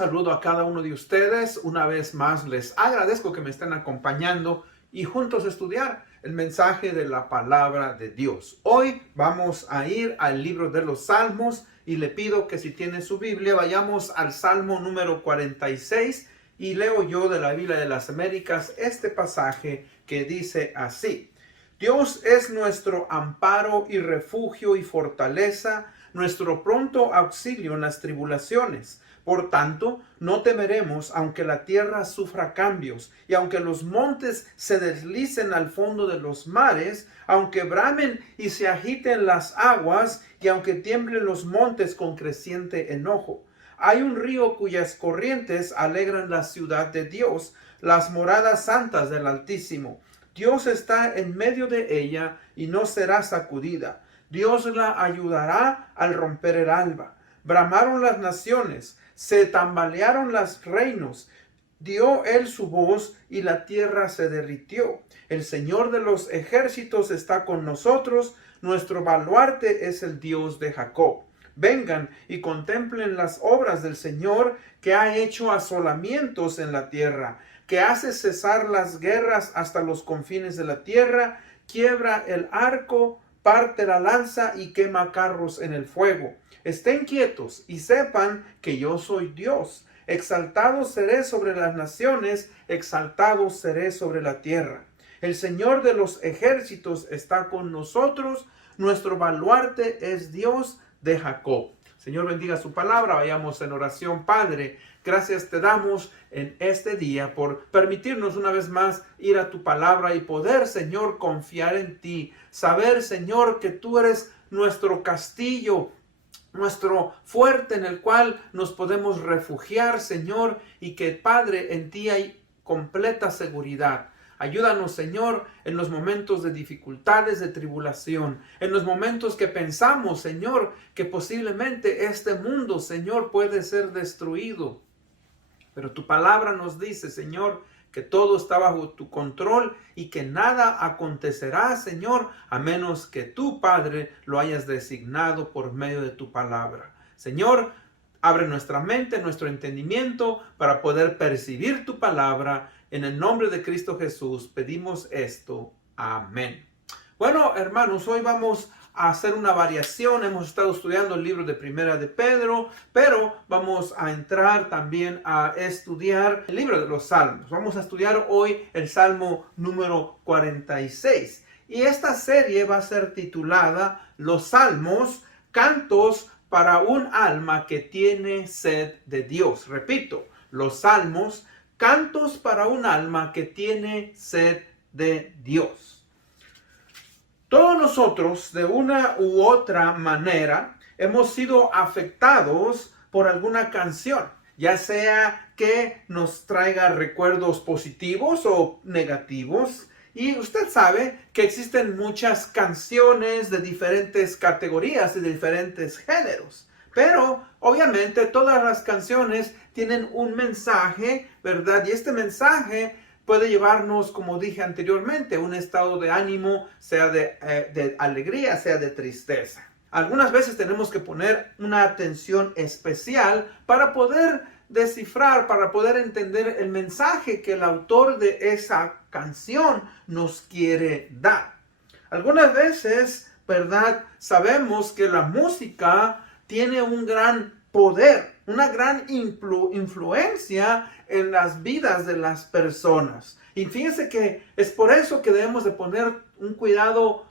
saludo a cada uno de ustedes. Una vez más les agradezco que me estén acompañando y juntos estudiar el mensaje de la palabra de Dios. Hoy vamos a ir al libro de los Salmos y le pido que si tiene su Biblia vayamos al Salmo número 46 y leo yo de la Biblia de las Américas este pasaje que dice así: Dios es nuestro amparo y refugio y fortaleza, nuestro pronto auxilio en las tribulaciones. Por tanto, no temeremos aunque la tierra sufra cambios y aunque los montes se deslicen al fondo de los mares, aunque bramen y se agiten las aguas y aunque tiemblen los montes con creciente enojo. Hay un río cuyas corrientes alegran la ciudad de Dios, las moradas santas del Altísimo. Dios está en medio de ella y no será sacudida. Dios la ayudará al romper el alba. Bramaron las naciones, se tambalearon los reinos. Dio él su voz y la tierra se derritió. El Señor de los ejércitos está con nosotros. Nuestro baluarte es el Dios de Jacob. Vengan y contemplen las obras del Señor, que ha hecho asolamientos en la tierra, que hace cesar las guerras hasta los confines de la tierra, quiebra el arco, parte la lanza y quema carros en el fuego. Estén quietos y sepan que yo soy Dios. Exaltado seré sobre las naciones, exaltado seré sobre la tierra. El Señor de los ejércitos está con nosotros. Nuestro baluarte es Dios de Jacob. Señor, bendiga su palabra. Vayamos en oración. Padre, gracias te damos en este día por permitirnos una vez más ir a tu palabra y poder, Señor, confiar en ti. Saber, Señor, que tú eres nuestro castillo, nuestro fuerte en el cual nos podemos refugiar, Señor, y que, Padre, en ti hay completa seguridad. Ayúdanos, Señor, en los momentos de dificultades, de tribulación, en los momentos que pensamos, Señor, que posiblemente este mundo, Señor, puede ser destruido. Pero tu palabra nos dice, Señor, que todo está bajo tu control y que nada acontecerá, Señor, a menos que tú, Padre, lo hayas designado por medio de tu palabra. Señor, abre nuestra mente, nuestro entendimiento para poder percibir tu palabra. En el nombre de Cristo Jesús pedimos esto. Amén. Bueno, hermanos, hoy vamos a hacer una variación. Hemos estado estudiando el libro de Primera de Pedro, pero vamos a entrar también a estudiar el libro de los Salmos. Vamos a estudiar hoy el Salmo número 46. Y esta serie va a ser titulada Los Salmos, cantos para un alma que tiene sed de Dios. Repito, los Salmos, cantos para un alma que tiene sed de Dios. Todos nosotros, de una u otra manera, hemos sido afectados por alguna canción, ya sea que nos traiga recuerdos positivos o negativos. Y usted sabe que existen muchas canciones de diferentes categorías y de diferentes géneros. Pero obviamente todas las canciones tienen un mensaje, ¿verdad? Y este mensaje puede llevarnos, como dije anteriormente, a un estado de ánimo, sea de alegría, sea de tristeza. Algunas veces tenemos que poner una atención especial para poder descifrar, para poder entender el mensaje que el autor de esa canción nos quiere dar. Algunas veces, ¿verdad? Sabemos que la música tiene un gran poder, una gran influencia en las vidas de las personas. Y fíjense que es por eso que debemos de poner un cuidado,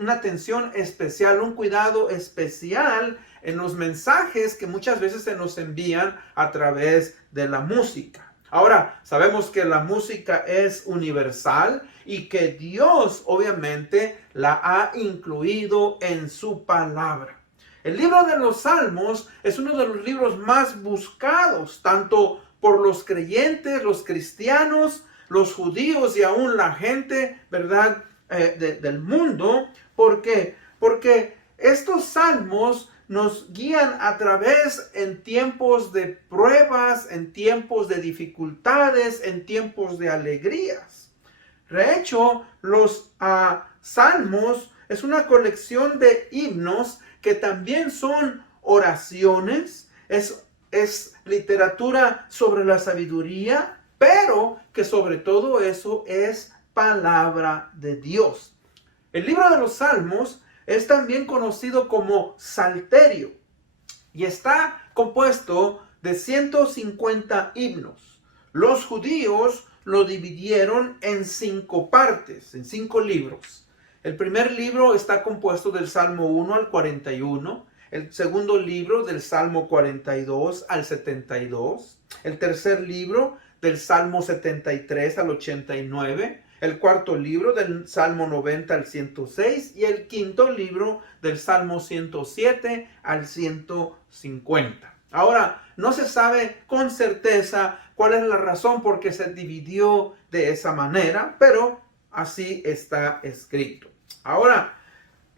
una atención especial, un cuidado especial en los mensajes que muchas veces se nos envían a través de la música. Ahora, sabemos que la música es universal y que Dios obviamente la ha incluido en su palabra. El libro de los Salmos es uno de los libros más buscados, tanto por los creyentes, los cristianos, los judíos y aún la gente, ¿verdad?, del mundo. ¿Por qué? Porque estos salmos nos guían a través en tiempos de pruebas, en tiempos de dificultades, en tiempos de alegrías. De hecho, los salmos es una colección de himnos que también son oraciones, es es literatura sobre la sabiduría, pero que sobre todo eso es palabra de Dios. El libro de los Salmos es también conocido como Salterio y está compuesto de 150 himnos. Los judíos lo dividieron en 5 partes, en 5 libros. El primer libro está compuesto del Salmo 1 al 41, el segundo libro del Salmo 42 al 72, el tercer libro del Salmo 73 al 89, el cuarto libro del Salmo 90 al 106 y el quinto libro del Salmo 107 al 150. Ahora, no se sabe con certeza cuál es la razón por qué se dividió de esa manera, pero así está escrito. Ahora,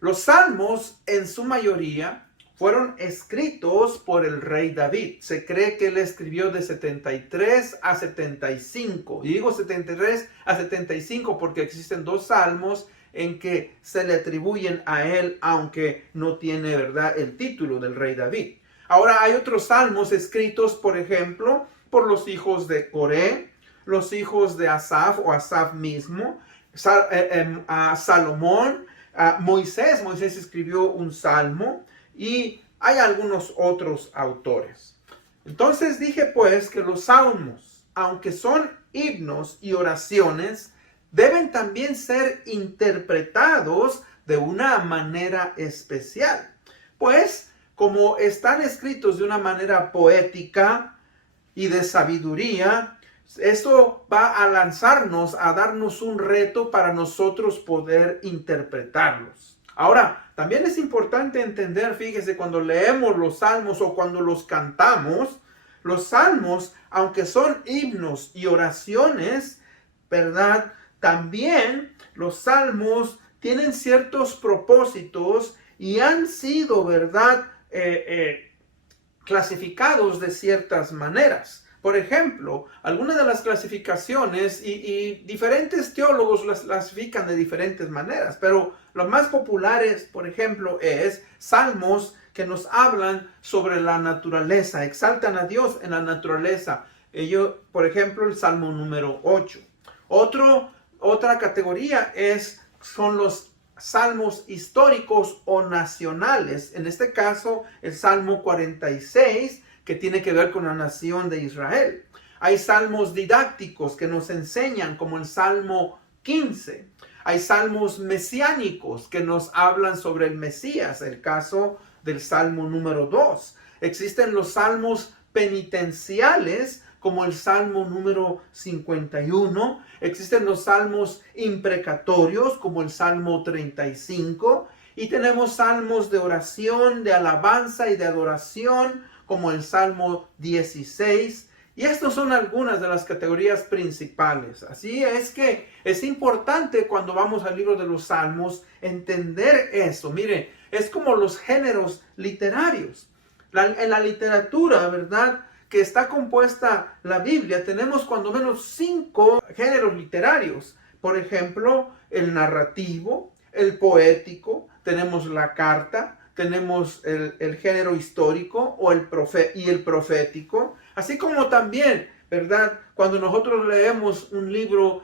los salmos en su mayoría fueron escritos por el rey David. Se cree que él escribió de 73 a 75. Y digo 73 a 75 porque existen 2 salmos en que se le atribuyen a él, aunque no tiene, ¿verdad?, el título del rey David. Ahora hay otros salmos escritos, por ejemplo, por los hijos de Coré, los hijos de Asaf o Asaf mismo, Salomón, Moisés escribió un salmo y hay algunos otros autores. Entonces dije pues que los salmos, aunque son himnos y oraciones, deben también ser interpretados de una manera especial. Pues como están escritos de una manera poética y de sabiduría, esto va a lanzarnos, a darnos un reto para nosotros poder interpretarlos. Ahora, también es importante entender, fíjese, cuando leemos los salmos o cuando los cantamos, los salmos, aunque son himnos y oraciones, ¿verdad? También los salmos tienen ciertos propósitos y han sido, ¿verdad?, clasificados de ciertas maneras. Por ejemplo, algunas de las clasificaciones y diferentes teólogos las clasifican de diferentes maneras, pero los más populares, por ejemplo, es salmos que nos hablan sobre la naturaleza, exaltan a Dios en la naturaleza. Por ejemplo, el Salmo número 8. Otra categoría son los salmos históricos o nacionales. En este caso, el Salmo 46, que tiene que ver con la nación de Israel. Hay salmos didácticos que nos enseñan, como el Salmo 15. Hay salmos mesiánicos que nos hablan sobre el Mesías, el caso del Salmo número 2. Existen los salmos penitenciales, como el Salmo número 51. Existen los salmos imprecatorios, como el Salmo 35. Y tenemos salmos de oración, de alabanza y de adoración, como el Salmo 16. Y estas son algunas de las categorías principales. Así es que es importante cuando vamos al libro de los Salmos entender eso. Mire, es como los géneros literarios. En la literatura, ¿verdad?, que está compuesta la Biblia, tenemos cuando menos 5 géneros literarios. Por ejemplo, el narrativo, el poético, tenemos la carta, tenemos el género histórico o el profético, así como también, ¿verdad?, cuando nosotros leemos un libro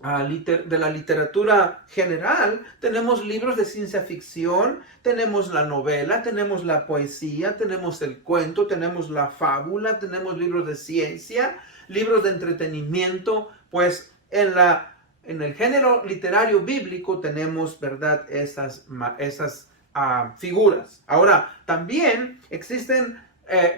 de la literatura general, tenemos libros de ciencia ficción, tenemos la novela, tenemos la poesía, tenemos el cuento, tenemos la fábula, tenemos libros de ciencia, libros de entretenimiento. Pues en el género literario bíblico tenemos, ¿verdad?, esas figuras. Ahora, también existen,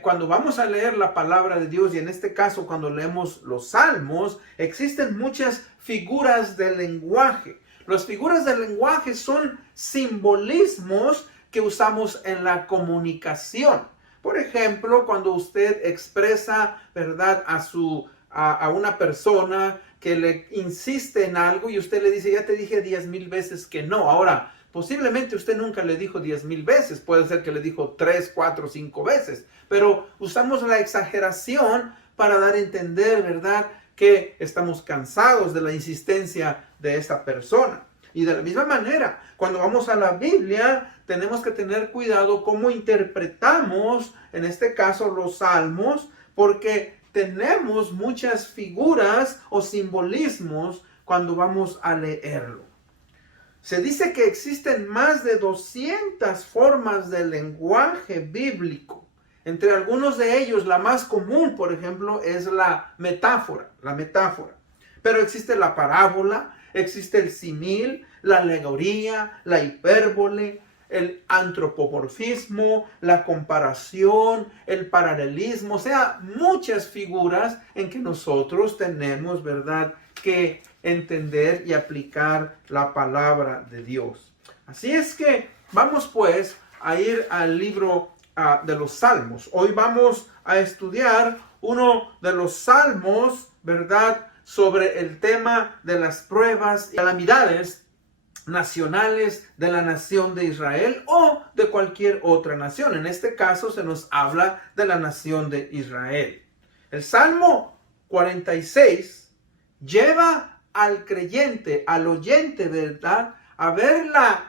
cuando vamos a leer la palabra de Dios, y en este caso cuando leemos los salmos, existen muchas figuras del lenguaje. Las figuras del lenguaje son simbolismos que usamos en la comunicación. Por ejemplo, cuando usted expresa, ¿verdad?, a una persona que le insiste en algo y usted le dice, ya te dije 10,000 veces que no. Ahora, posiblemente usted nunca le dijo 10,000 veces, puede ser que le dijo 3, 4, 5 veces, pero usamos la exageración para dar a entender, ¿verdad?, que estamos cansados de la insistencia de esa persona. Y de la misma manera, cuando vamos a la Biblia, tenemos que tener cuidado cómo interpretamos, en este caso, los salmos, porque tenemos muchas figuras o simbolismos cuando vamos a leerlo. Se dice que existen más de 200 formas de lenguaje bíblico. Entre algunos de ellos, la más común, por ejemplo, es la metáfora. Pero existe la parábola, existe el símil, la alegoría, la hipérbole, el antropomorfismo, la comparación, el paralelismo, o sea, muchas figuras en que nosotros tenemos, ¿verdad?, que entender y aplicar la palabra de Dios. Así es que vamos pues a ir al libro de los Salmos. Hoy vamos a estudiar uno de los salmos, ¿verdad?, sobre el tema de las pruebas y calamidades nacionales de la nación de Israel o de cualquier otra nación. En este caso se nos habla de la nación de Israel. El Salmo 46 lleva al creyente, al oyente, ¿verdad?, a ver la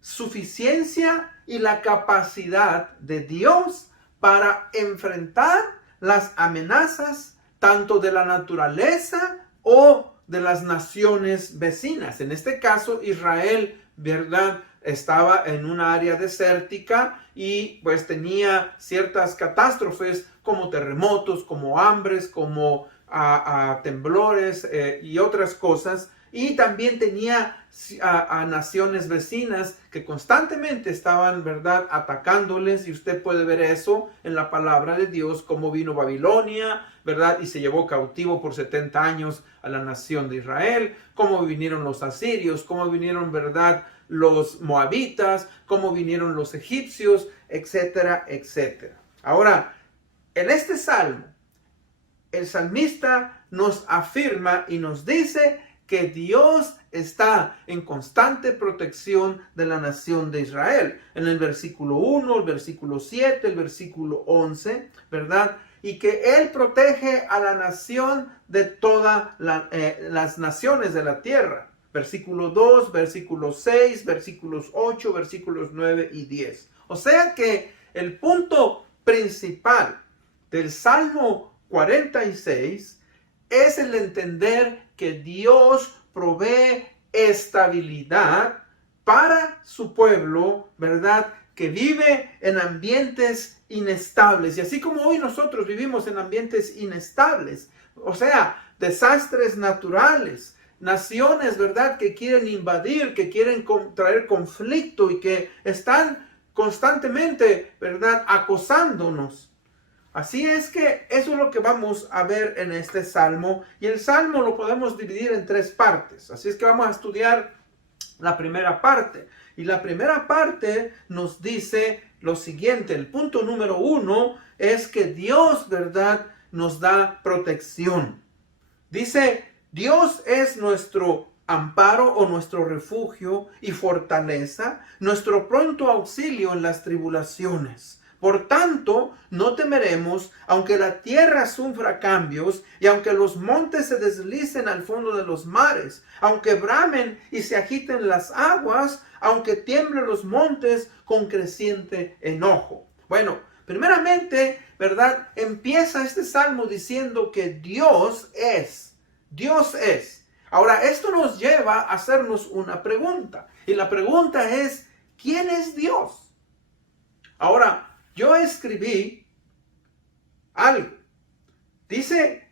suficiencia y la capacidad de Dios para enfrentar las amenazas tanto de la naturaleza o de las naciones vecinas. En este caso, Israel, ¿verdad?, estaba en una área desértica y pues tenía ciertas catástrofes como terremotos, como hambres, como temblores y otras cosas. Y también tenía a naciones vecinas que constantemente estaban, ¿verdad?, atacándoles. Y usted puede ver eso en la palabra de Dios, cómo vino Babilonia, ¿verdad?, y se llevó cautivo por 70 años a la nación de Israel. Cómo vinieron los asirios, cómo vinieron, ¿verdad?, los moabitas, cómo vinieron los egipcios, etcétera, etcétera. Ahora, en este salmo, el salmista nos afirma y nos dice que Dios está en constante protección de la nación de Israel. En el versículo 1, el versículo 7, el versículo 11, ¿verdad? Y que Él protege a la nación de todas las naciones de la tierra. Versículo 2, versículo 6, versículos 8, versículos 9 y 10. O sea que el punto principal del Salmo 46 es el entender que Dios provee estabilidad para su pueblo, ¿verdad?, que vive en ambientes inestables. Y así como hoy nosotros vivimos en ambientes inestables, o sea, desastres naturales, naciones, ¿verdad?, que quieren invadir, que quieren traer conflicto y que están constantemente, ¿verdad?, acosándonos. Así es que eso es lo que vamos a ver en este salmo. Y el salmo lo podemos dividir en 3 partes. Así es que vamos a estudiar la primera parte. Y la primera parte nos dice lo siguiente. El punto número 1 es que Dios, ¿verdad?, nos da protección. Dice, Dios es nuestro amparo o nuestro refugio y fortaleza, nuestro pronto auxilio en las tribulaciones. Por tanto, no temeremos, aunque la tierra sufra cambios y aunque los montes se deslicen al fondo de los mares, aunque bramen y se agiten las aguas, aunque tiemblen los montes con creciente enojo. Bueno, primeramente, ¿verdad?, empieza este salmo diciendo que Dios es. Dios es. Ahora, esto nos lleva a hacernos una pregunta. Y la pregunta es, ¿quién es Dios? Ahora, yo escribí algo. Dice,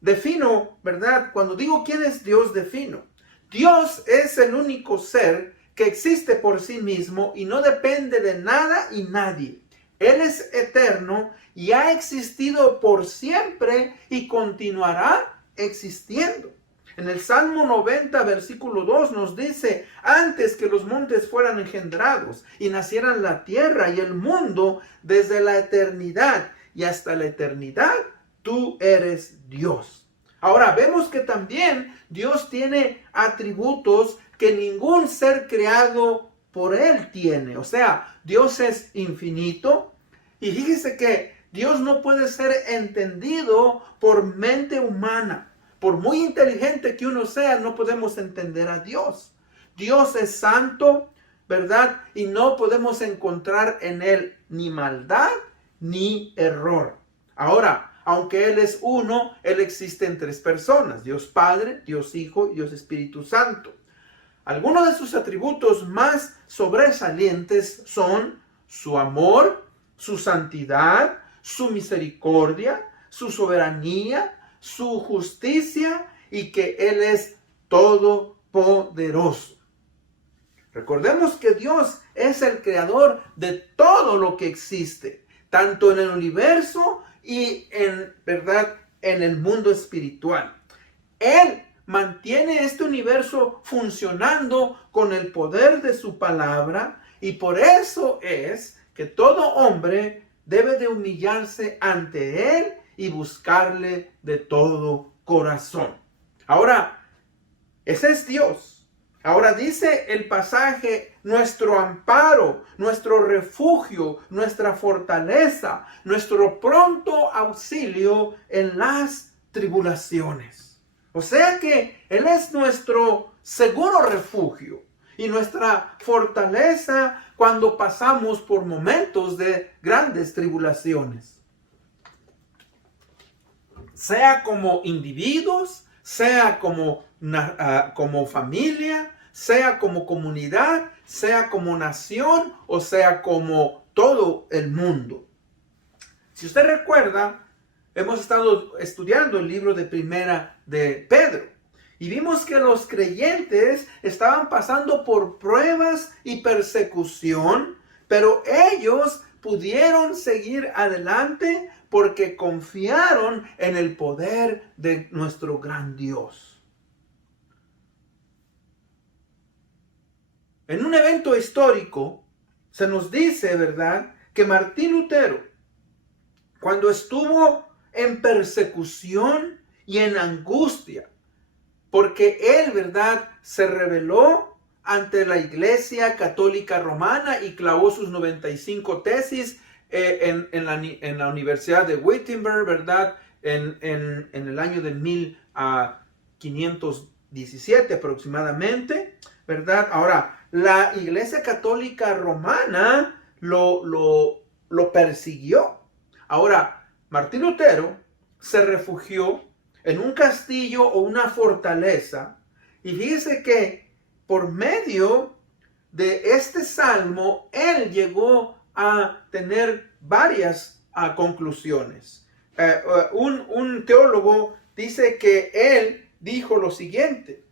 defino, ¿verdad? Cuando digo quién es Dios, defino. Dios es el único ser que existe por sí mismo y no depende de nada y nadie. Él es eterno y ha existido por siempre y continuará existiendo. En el Salmo 90, versículo 2 nos dice, antes que los montes fueran engendrados y nacieran la tierra y el mundo, desde la eternidad y hasta la eternidad, tú eres Dios. Ahora vemos que también Dios tiene atributos que ningún ser creado por Él tiene. O sea, Dios es infinito y fíjese que Dios no puede ser entendido por mente humana. Por muy inteligente que uno sea, no podemos entender a Dios. Dios es santo, ¿verdad? Y no podemos encontrar en Él ni maldad ni error. Ahora, aunque Él es uno, Él existe en tres personas: Dios Padre, Dios Hijo y Dios Espíritu Santo. Algunos de sus atributos más sobresalientes son su amor, su santidad, su misericordia, su soberanía, su justicia y que Él es todopoderoso. Recordemos que Dios es el creador de todo lo que existe, tanto en el universo y en el mundo espiritual. Él mantiene este universo funcionando con el poder de su palabra, y por eso es que todo hombre debe de humillarse ante Él y buscarle de todo corazón. Ahora, ese es Dios. Ahora dice el pasaje: nuestro amparo, nuestro refugio, nuestra fortaleza, nuestro pronto auxilio en las tribulaciones. O sea que Él es nuestro seguro refugio y nuestra fortaleza cuando pasamos por momentos de grandes tribulaciones. Sea como individuos, sea como familia, sea como comunidad, sea como nación o sea como todo el mundo. Si usted recuerda, hemos estado estudiando el libro de Primera de Pedro y vimos que los creyentes estaban pasando por pruebas y persecución, pero ellos pudieron seguir adelante porque confiaron en el poder de nuestro gran Dios. En un evento histórico se nos dice, ¿verdad?, que Martín Lutero, cuando estuvo en persecución y en angustia, porque él, ¿verdad?, se rebeló ante la Iglesia Católica Romana y clavó sus 95 tesis en la Universidad de Wittenberg, ¿verdad?, en el año de 1517 aproximadamente, ¿verdad? Ahora, la Iglesia Católica Romana lo persiguió. Ahora, Martín Lutero se refugió en un castillo o una fortaleza, y fíjese que por medio de este salmo él llegó a tener varias conclusiones. Un teólogo dice que él dijo lo siguiente: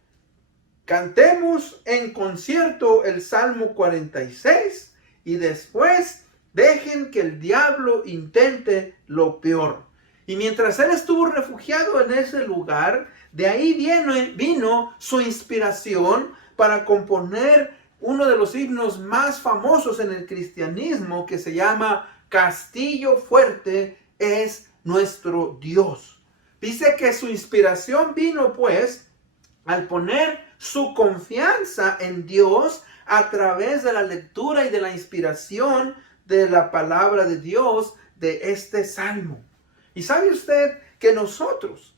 cantemos en concierto el Salmo 46 y después dejen que el diablo intente lo peor. Y mientras él estuvo refugiado en ese lugar, de ahí vino su inspiración para componer uno de los himnos más famosos en el cristianismo, que se llama Castillo fuerte es nuestro Dios. Dice que su inspiración vino pues al poner su confianza en Dios a través de la lectura y de la inspiración de la palabra de Dios de este salmo. Y sabe usted que nosotros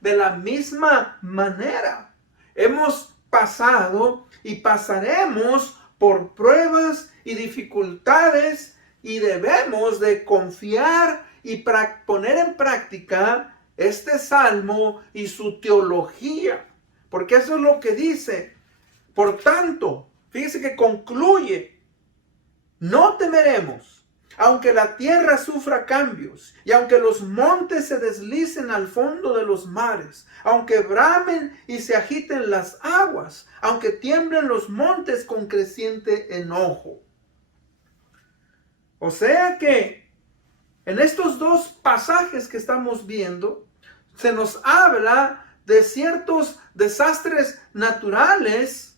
de la misma manera hemos pasado y pasaremos por pruebas y dificultades, y debemos de confiar y poner en práctica este salmo y su teología, porque eso es lo que dice. Por tanto, fíjese que concluye: no temeremos, aunque la tierra sufra cambios, y aunque los montes se deslicen al fondo de los mares, aunque bramen y se agiten las aguas, aunque tiemblen los montes con creciente enojo. O sea que en estos dos pasajes que estamos viendo, se nos habla de ciertos desastres naturales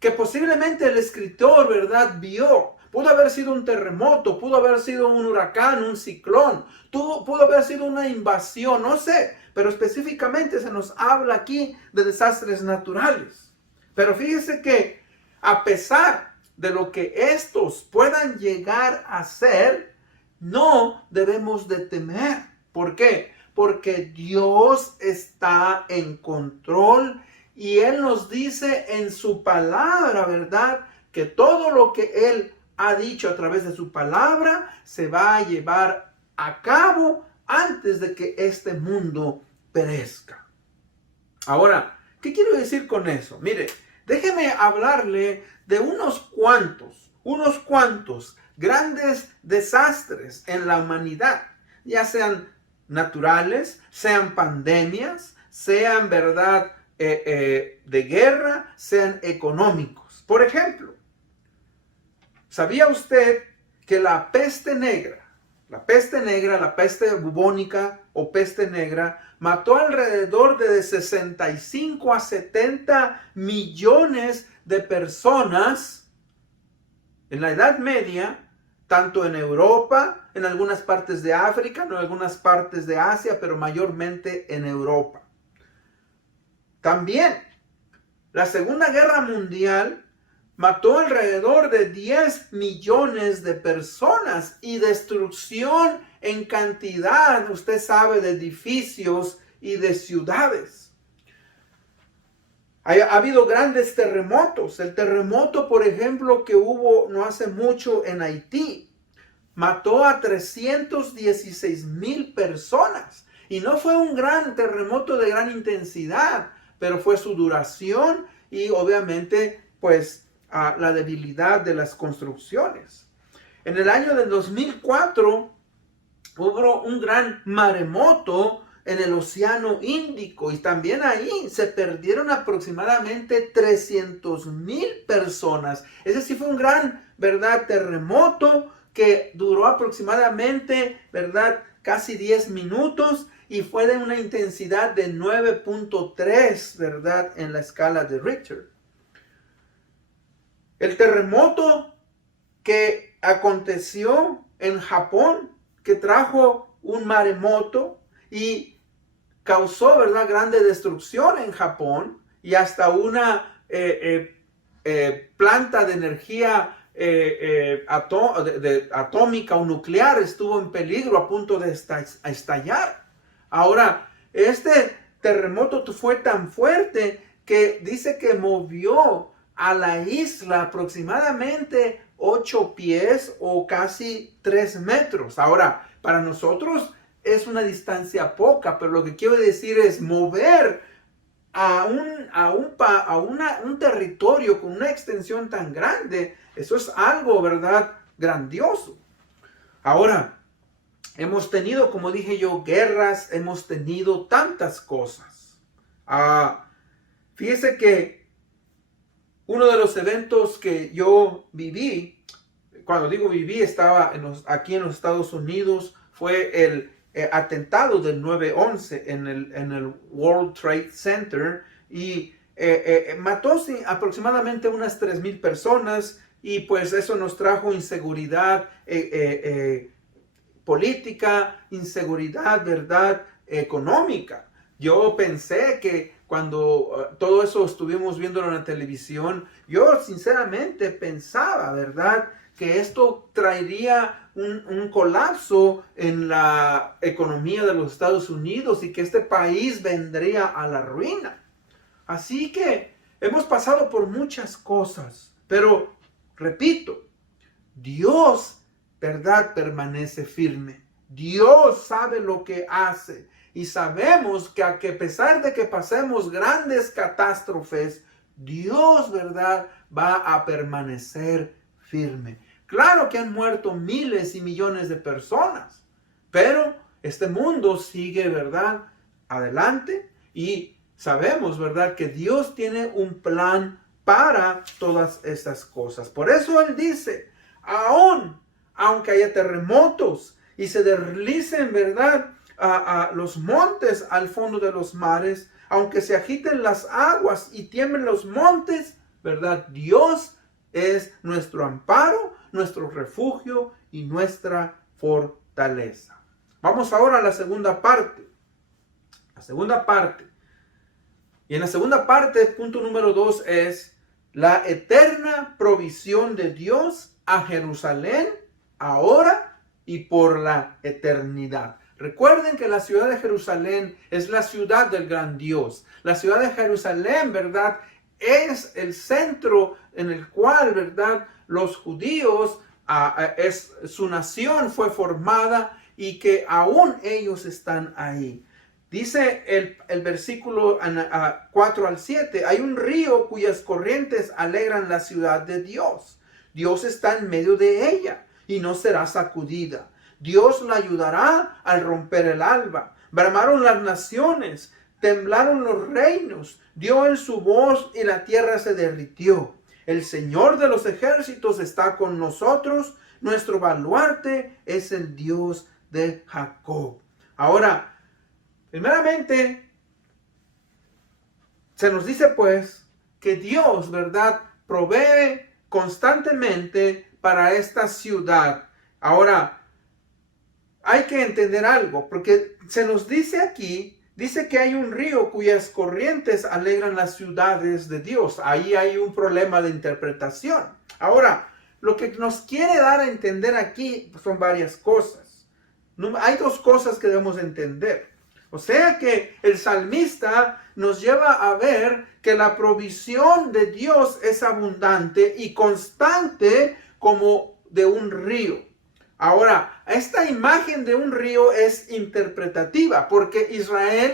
que posiblemente el escritor, ¿verdad?, vio. Pudo haber sido un terremoto, pudo haber sido un huracán, un ciclón, pudo haber sido una invasión, no sé, pero específicamente se nos habla aquí de desastres naturales. Pero fíjese que a pesar de lo que estos puedan llegar a ser, no debemos de temer. ¿Por qué? Porque Dios está en control Y Él nos dice en su palabra, ¿verdad? Que todo lo que Él ha dicho a través de su palabra se va a llevar a cabo antes de que este mundo perezca. Ahora, ¿qué quiero decir con eso? Mire, déjeme hablarle de unos cuantos grandes desastres en la humanidad, ya sean naturales, sean pandemias, sean verdad de guerra, sean económicos. Por ejemplo, ¿sabía usted que la peste negra, la peste bubónica o peste negra, mató alrededor de 65 a 70 millones de personas en la Edad Media, tanto en Europa, en algunas partes de África, en algunas partes de Asia, pero mayormente en Europa? También, la Segunda Guerra Mundial mató alrededor de 10 millones de personas y destrucción en cantidad, usted sabe, de edificios y de ciudades. Ha habido grandes terremotos. El terremoto, por ejemplo, que hubo no hace mucho en Haití, mató a 316,000 personas. Y no fue un gran terremoto de gran intensidad, pero fue su duración y obviamente, pues, la debilidad de las construcciones. En el año del 2004 hubo un gran maremoto en el Océano Índico y también ahí se perdieron aproximadamente 300,000 personas. Ese sí fue un gran, ¿verdad?, terremoto que duró aproximadamente, ¿verdad?, casi 10 minutos y fue de una intensidad de 9.3, ¿verdad?, en la escala de Richter. El terremoto que aconteció en Japón, que trajo un maremoto y causó, ¿verdad?, grande destrucción en Japón y hasta una planta de energía atómica o nuclear estuvo en peligro a punto de estallar. Ahora, este terremoto fue tan fuerte que dice que movió a la isla aproximadamente 8 pies o casi 3 metros. Ahora, para nosotros es una distancia poca, pero lo que quiero decir es mover a un territorio con una extensión tan grande. Eso es algo, ¿verdad?, grandioso. Ahora, hemos tenido, como dije yo, guerras, hemos tenido tantas cosas. Fíjese que uno de los eventos que yo viví, cuando digo viví, estaba aquí en los Estados Unidos, fue el atentado del 9/11 en el World Trade Center y mató aproximadamente unas 3,000 personas y pues eso nos trajo inseguridad política, inseguridad, ¿verdad?, económica. Yo pensé que cuando todo eso estuvimos viendo en la televisión, yo sinceramente pensaba, ¿verdad?, que esto traería un colapso en la economía de los Estados Unidos y que este país vendría a la ruina. Así que hemos pasado por muchas cosas, pero repito, Dios, ¿verdad?, permanece firme. Dios sabe lo que hace. Y sabemos que a pesar de que pasemos grandes catástrofes, Dios, ¿verdad?, va a permanecer firme. Claro que han muerto miles y millones de personas, pero este mundo sigue, ¿verdad?, adelante y sabemos, ¿verdad?, que Dios tiene un plan para todas estas cosas. Por eso Él dice, aunque haya terremotos y se deslicen, ¿verdad?, a los montes al fondo de los mares, aunque se agiten las aguas y tiemblen los montes, ¿verdad?, Dios es nuestro amparo, nuestro refugio y nuestra fortaleza. Vamos ahora a la segunda parte. La segunda parte. Y en la segunda parte, punto número 2 es la eterna provisión de Dios a Jerusalén ahora y por la eternidad. Recuerden que la ciudad de Jerusalén es la ciudad del gran Dios. La ciudad de Jerusalén, ¿verdad?, es el centro en el cual, ¿verdad?, los judíos, su nación fue formada y que aún ellos están ahí. Dice el versículo 4 al 7, hay un río cuyas corrientes alegran la ciudad de Dios. Dios está en medio de ella y no será sacudida. Dios la ayudará al romper el alba. Bramaron las naciones, temblaron los reinos, dio él su voz y la tierra se derritió. El Señor de los ejércitos está con nosotros, nuestro baluarte es el Dios de Jacob. Ahora, primeramente, se nos dice pues que Dios, ¿verdad?, provee constantemente para esta ciudad. Ahora, hay que entender algo, porque se nos dice aquí, dice que hay un río cuyas corrientes alegran las ciudades de Dios. Ahí hay un problema de interpretación. Ahora, lo que nos quiere dar a entender aquí son varias cosas. Hay dos cosas que debemos entender. O sea que el salmista nos lleva a ver que la provisión de Dios es abundante y constante como de un río. Ahora, esta imagen de un río es interpretativa porque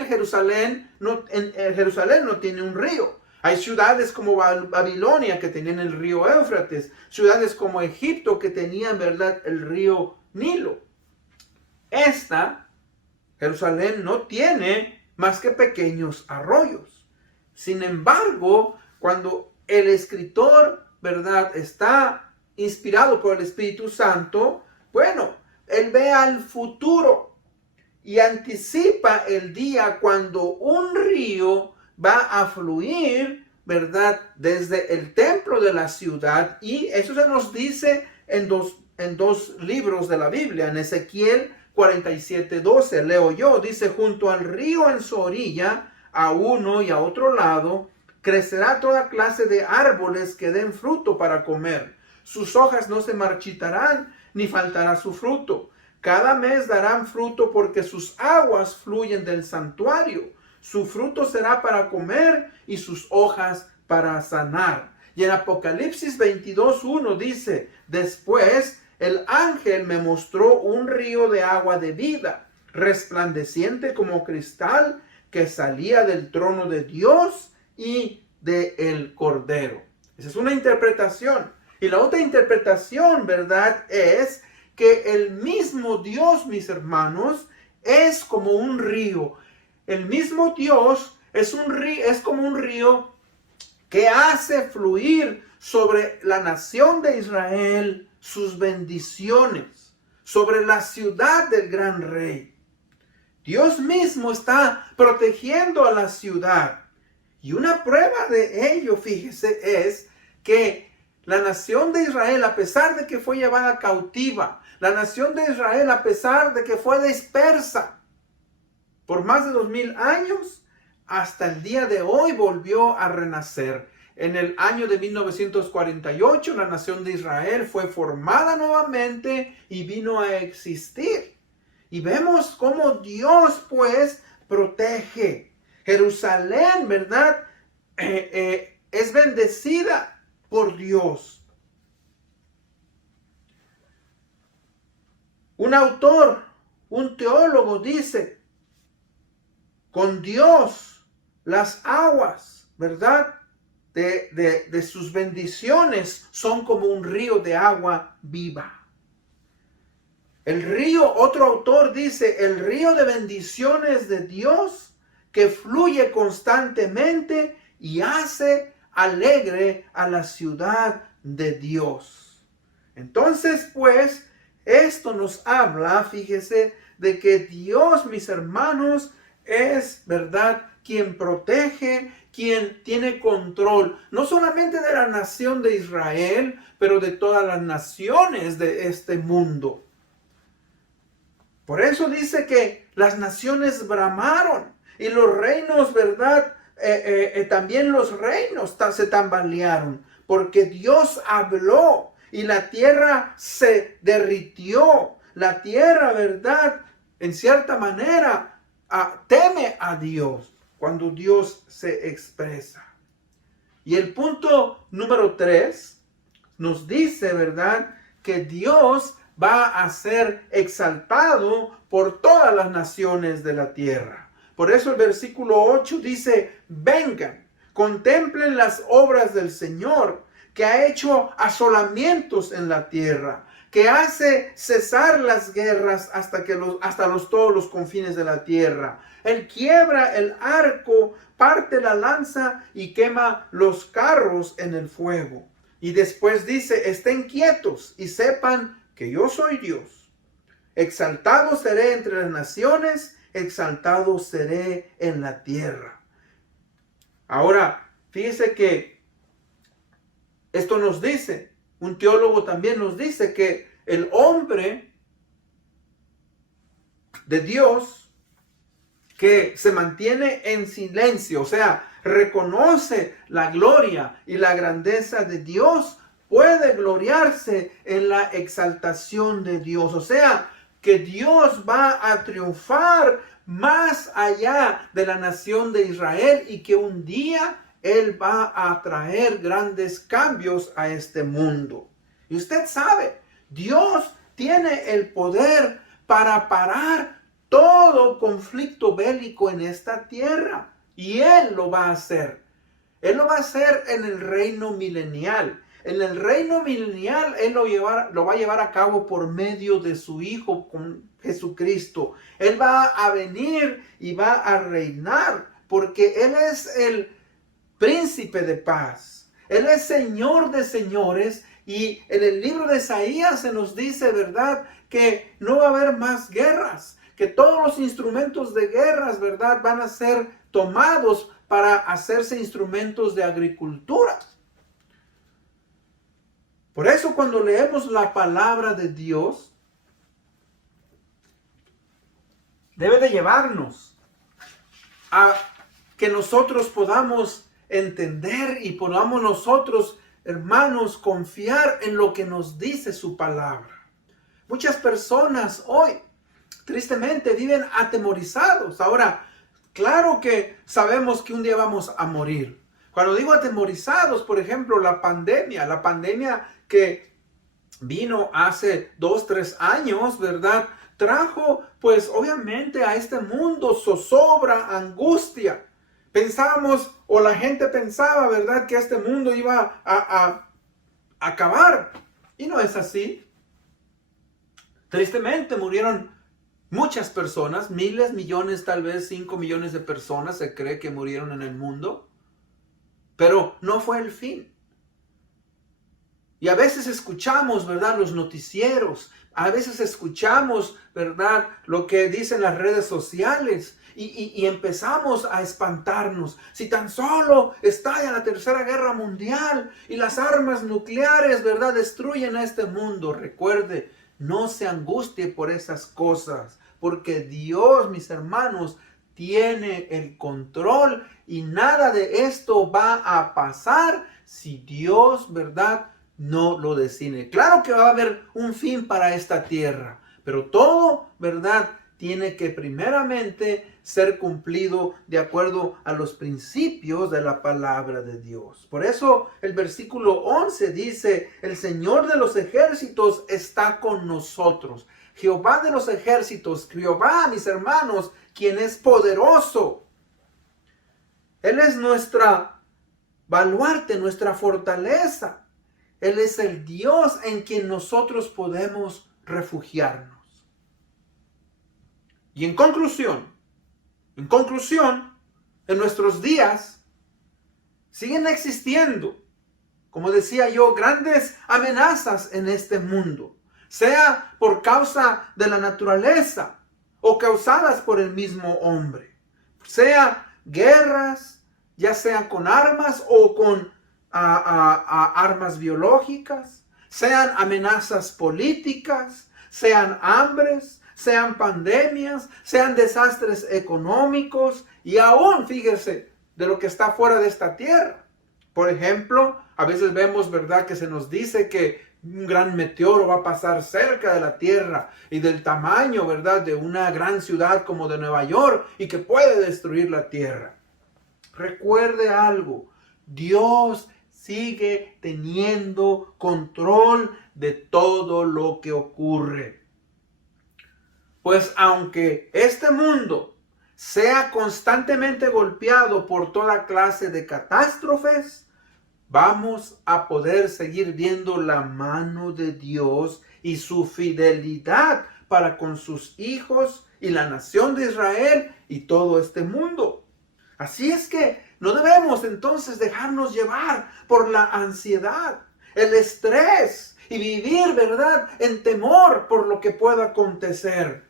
Jerusalén no tiene un río. Hay ciudades como Babilonia que tenían el río Éufrates, ciudades como Egipto que tenían, ¿verdad?, el río Nilo. Jerusalén no tiene más que pequeños arroyos. Sin embargo, cuando el escritor, ¿verdad?, está inspirado por el Espíritu Santo, bueno, él ve al futuro y anticipa el día cuando un río va a fluir, ¿verdad?, desde el templo de la ciudad. Y eso se nos dice en dos libros de la Biblia. En Ezequiel 47:12 leo yo, dice: junto al río en su orilla, a uno y a otro lado, crecerá toda clase de árboles que den fruto para comer. Sus hojas no se marchitarán, ni faltará su fruto. Cada mes darán fruto porque sus aguas fluyen del santuario. Su fruto será para comer y sus hojas para sanar. Y en Apocalipsis 22:1 dice: después el ángel me mostró un río de agua de vida, resplandeciente como cristal, que salía del trono de Dios y del Cordero. Esa es una interpretación. Y la otra interpretación, ¿verdad?, es que el mismo Dios, mis hermanos, es como un río. El mismo Dios es como un río que hace fluir sobre la nación de Israel sus bendiciones, sobre la ciudad del gran rey. Dios mismo está protegiendo a la ciudad. Y una prueba de ello, fíjese, es que la nación de Israel, a pesar de que fue llevada cautiva, la nación de Israel, a pesar de que fue dispersa por más de 2000 años, hasta el día de hoy volvió a renacer. En el año de 1948, la nación de Israel fue formada nuevamente y vino a existir. Y vemos cómo Dios, pues, protege. Jerusalén, ¿verdad?, es bendecida por Dios. Un autor, un teólogo dice: con Dios las aguas, ¿verdad?, de sus bendiciones son como un río de agua viva. El río, otro autor dice, el río de bendiciones de Dios que fluye constantemente y hace alegre a la ciudad de Dios. Entonces, pues, esto nos habla, fíjese, de que Dios, mis hermanos, es, ¿verdad?, quien protege, quien tiene control, no solamente de la nación de Israel, pero de todas las naciones de este mundo. Por eso dice que las naciones bramaron y los reinos, ¿verdad?, también los reinos se tambalearon, porque Dios habló y la tierra se derritió. La tierra, ¿verdad?, en cierta manera, teme a Dios cuando Dios se expresa. Y el punto número 3 nos dice, ¿verdad?, que Dios va a ser exaltado por todas las naciones de la tierra. Por eso el versículo 8 dice, vengan, contemplen las obras del Señor, que ha hecho asolamientos en la tierra, que hace cesar las guerras hasta todos los confines de la tierra. Él quiebra el arco, parte la lanza y quema los carros en el fuego. Y después dice, estén quietos y sepan que yo soy Dios. Exaltado seré entre las naciones, exaltado seré en la tierra. Ahora, fíjese que esto nos dice, un teólogo también nos dice que el hombre de Dios que se mantiene en silencio, o sea, reconoce la gloria y la grandeza de Dios, puede gloriarse en la exaltación de Dios. O sea, que Dios va a triunfar más allá de la nación de Israel y que un día Él va a traer grandes cambios a este mundo. Y usted sabe, Dios tiene el poder para parar todo conflicto bélico en esta tierra. Y Él lo va a hacer. Él lo va a hacer en el reino milenial. En el reino milenial Él lo va a llevar a cabo por medio de su Hijo con Jesucristo. Él va a venir y va a reinar porque Él es el príncipe de paz. Él es Señor de señores. Y en el libro de Isaías se nos dice, ¿verdad?, que no va a haber más guerras. Que todos los instrumentos de guerras, ¿verdad?, van a ser tomados para hacerse instrumentos de agricultura. Por eso cuando leemos la palabra de Dios, debe de llevarnos a que nosotros podamos entender y podamos nosotros, hermanos, confiar en lo que nos dice su palabra. Muchas personas hoy, tristemente, viven atemorizados. Ahora, claro que sabemos que un día vamos a morir. Cuando digo atemorizados, por ejemplo, la pandemia que vino hace 2, 3 años, ¿verdad?, trajo, pues, obviamente a este mundo zozobra, angustia. Pensábamos, o la gente pensaba, ¿verdad?, que este mundo iba a acabar. Y no es así. Tristemente murieron muchas personas, miles, millones, tal vez 5 millones de personas se cree que murieron en el mundo. Pero no fue el fin. Y a veces escuchamos, ¿verdad?, los noticieros. A veces escuchamos, ¿verdad?, lo que dicen las redes sociales. Y empezamos a espantarnos. Si tan solo estalla la Tercera Guerra Mundial y las armas nucleares, ¿verdad?, destruyen a este mundo. Recuerde, no se angustie por esas cosas. Porque Dios, mis hermanos, tiene el control. Y nada de esto va a pasar si Dios, ¿verdad?, no lo decide. Claro que va a haber un fin para esta tierra. Pero todo, ¿verdad?, tiene que primeramente ser cumplido de acuerdo a los principios de la palabra de Dios. Por eso el versículo 11 dice, el Señor de los ejércitos está con nosotros. Jehová de los ejércitos, Jehová, mis hermanos, quien es poderoso. Él es nuestra baluarte, nuestra fortaleza. Él es el Dios en quien nosotros podemos refugiarnos. Y en conclusión, en nuestros días siguen existiendo, como decía yo, grandes amenazas en este mundo, sea por causa de la naturaleza o causadas por el mismo hombre, sea guerras, ya sea con armas o con armas biológicas, sean amenazas políticas, sean hambres, sean pandemias, sean desastres económicos y aún, fíjese, de lo que está fuera de esta tierra. Por ejemplo, a veces vemos, ¿verdad?, que se nos dice que un gran meteoro va a pasar cerca de la tierra y del tamaño, ¿verdad?, de una gran ciudad como de Nueva York y que puede destruir la tierra. Recuerde algo, Dios sigue teniendo control de todo lo que ocurre. Pues aunque este mundo sea constantemente golpeado por toda clase de catástrofes, vamos a poder seguir viendo la mano de Dios y su fidelidad para con sus hijos y la nación de Israel y todo este mundo. Así es que no debemos entonces dejarnos llevar por la ansiedad, el estrés y vivir, ¿verdad?, en temor por lo que pueda acontecer.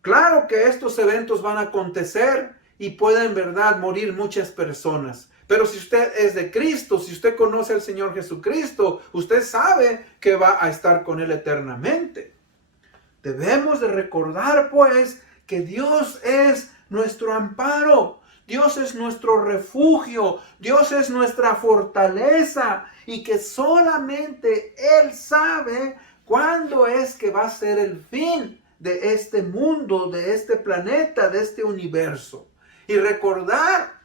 Claro que estos eventos van a acontecer y pueden, ¿verdad?, morir muchas personas. Pero si usted es de Cristo, si usted conoce al Señor Jesucristo, usted sabe que va a estar con Él eternamente. Debemos de recordar, pues, que Dios es nuestro amparo. Dios es nuestro refugio. Dios es nuestra fortaleza. Y que solamente Él sabe cuándo es que va a ser el fin de este mundo, de este planeta, de este universo. Y recordar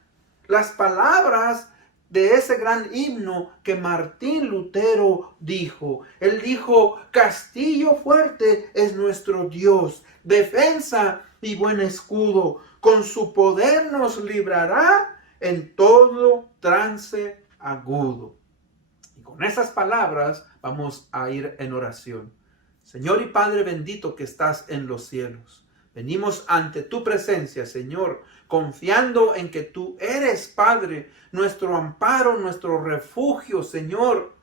las palabras de ese gran himno que Martín Lutero dijo. Él dijo: castillo fuerte es nuestro Dios, defensa y buen escudo. Con su poder nos librará en todo trance agudo. Y con esas palabras vamos a ir en oración. Señor y Padre bendito que estás en los cielos, venimos ante tu presencia, Señor, confiando en que tú eres, Padre, nuestro amparo, nuestro refugio, Señor,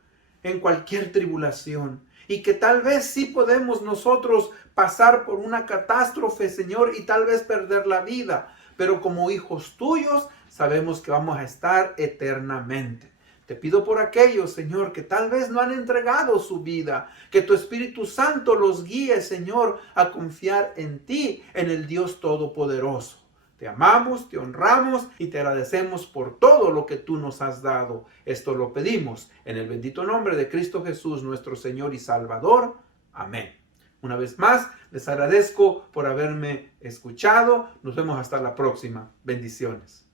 en cualquier tribulación. Y que tal vez sí podemos nosotros pasar por una catástrofe, Señor, y tal vez perder la vida. Pero como hijos tuyos, sabemos que vamos a estar eternamente. Te pido por aquellos, Señor, que tal vez no han entregado su vida, que tu Espíritu Santo los guíe, Señor, a confiar en ti, en el Dios Todopoderoso. Te amamos, te honramos y te agradecemos por todo lo que tú nos has dado. Esto lo pedimos en el bendito nombre de Cristo Jesús, nuestro Señor y Salvador. Amén. Una vez más, les agradezco por haberme escuchado. Nos vemos hasta la próxima. Bendiciones.